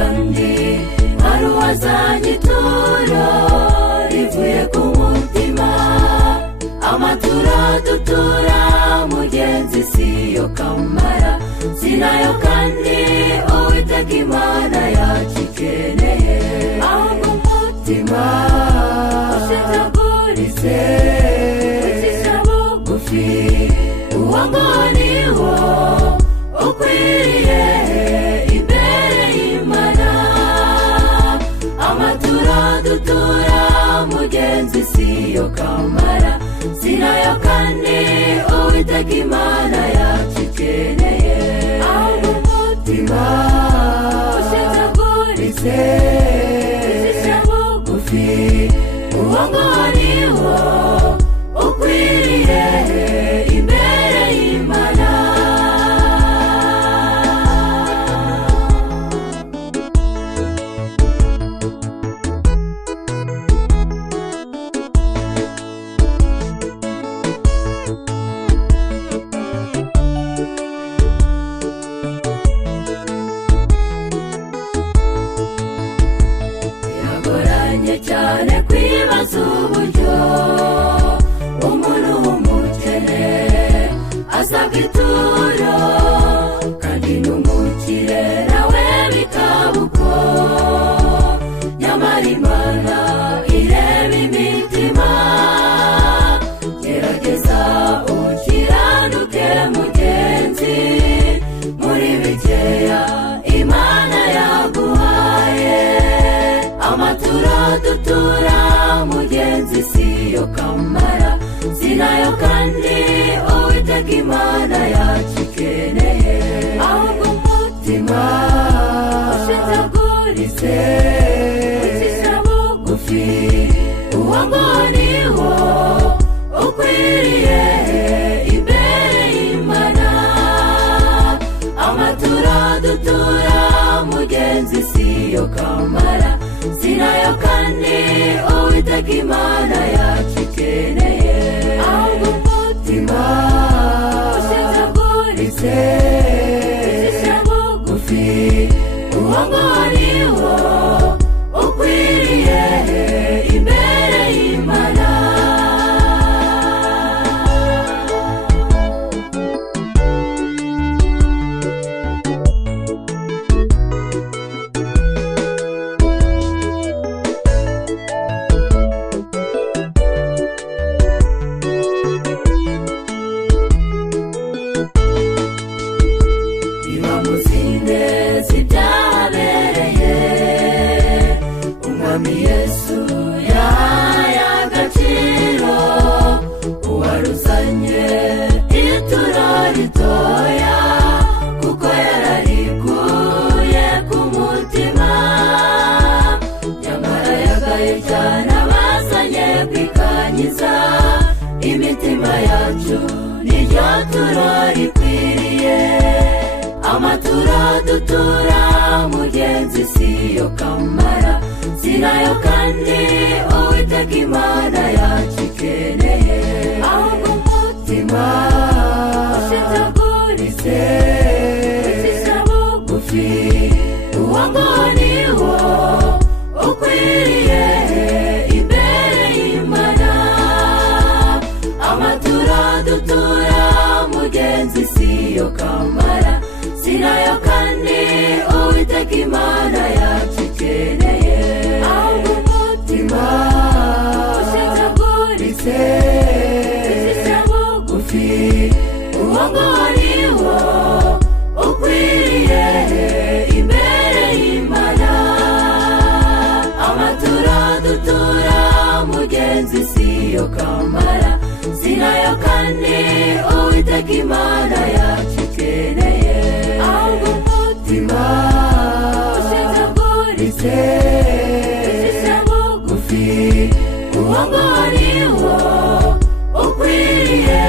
kandi haruwazanye ituro rivuye ku mutima. Amaturo dutura mugenzi siyo kamara, sinayo kandi Uwiteka Imana yacu ikeneye. Ahubwo umutima ushenjaguritse ucisha bugufi, uwo nguwo niwo ukwiriye imbere y'Imana. Amaturo dutura mugenzi siyo kamara, sinayo kandi Uwiteka Imana yacu ikeneye. Ahubwo umutima ushenjaguritse ucisha bugufi, uwo nguwo niwo ukwiriye imbere y'Imana. Biragoranye cyane kwibaza uburyo umuntu w'umukene asabwa ituro kandi n'umukire nawe bikaba uko. Nyamara Imana ireba imitima, gerageza ukiranuke mugenzi, muri bikeya Imana yaguhaye. Amaturo dutura mugenzi siyo kamara, sinayo kandi Uwiteka Imana yacu ikeneye. Ahubwo umutima ushenjaguritse ucisha bugufi, uwo nguwo niwo ukwiriye imbere y'Imana. Amaturo dutura mugenzi siyo kamara, sinayo kandi Uwiteka Imana yacu ikeneye. Ahubwo umutima ushenjaguritse ucisha bugufi, uwo nguwo niwo ukwiriye imbere y'Imana. Niba muzinde zibyabereye, Umwami Yesu yahaye agaciro uwaruzanye ituro ritoya, kuko yararikuye ku mutima. Nyamara yagaye cyane abazanye kwikanyiza imitima yacu, niryo turo rikwiriye. Amaturo dutura mugenzi siyo kamara, sinayo kandi Uwiteka Imana yacu ikeneye. Ahubwo umutima ushenjaguritse ucisha bugufi, uwo nguwo niwo ukwiriye imbere y'Imana. Amaturo dutura mugenzi siyo kamara, sinayo kandi Uwiteka Imana yacu ikeneye. Ahubwo umutima ushenjaguritse ucisha bugufi, uwo nguwo niwo ukwiriye imbere y'Imana. Amaturo dutura mugenzi siyo kamara, sinayo kandi Uwiteka Imana yacu ikeneye. Ahubwo umutima ushenjaguritse ucisha bugufi, uwo nguwo niwo ukwiriye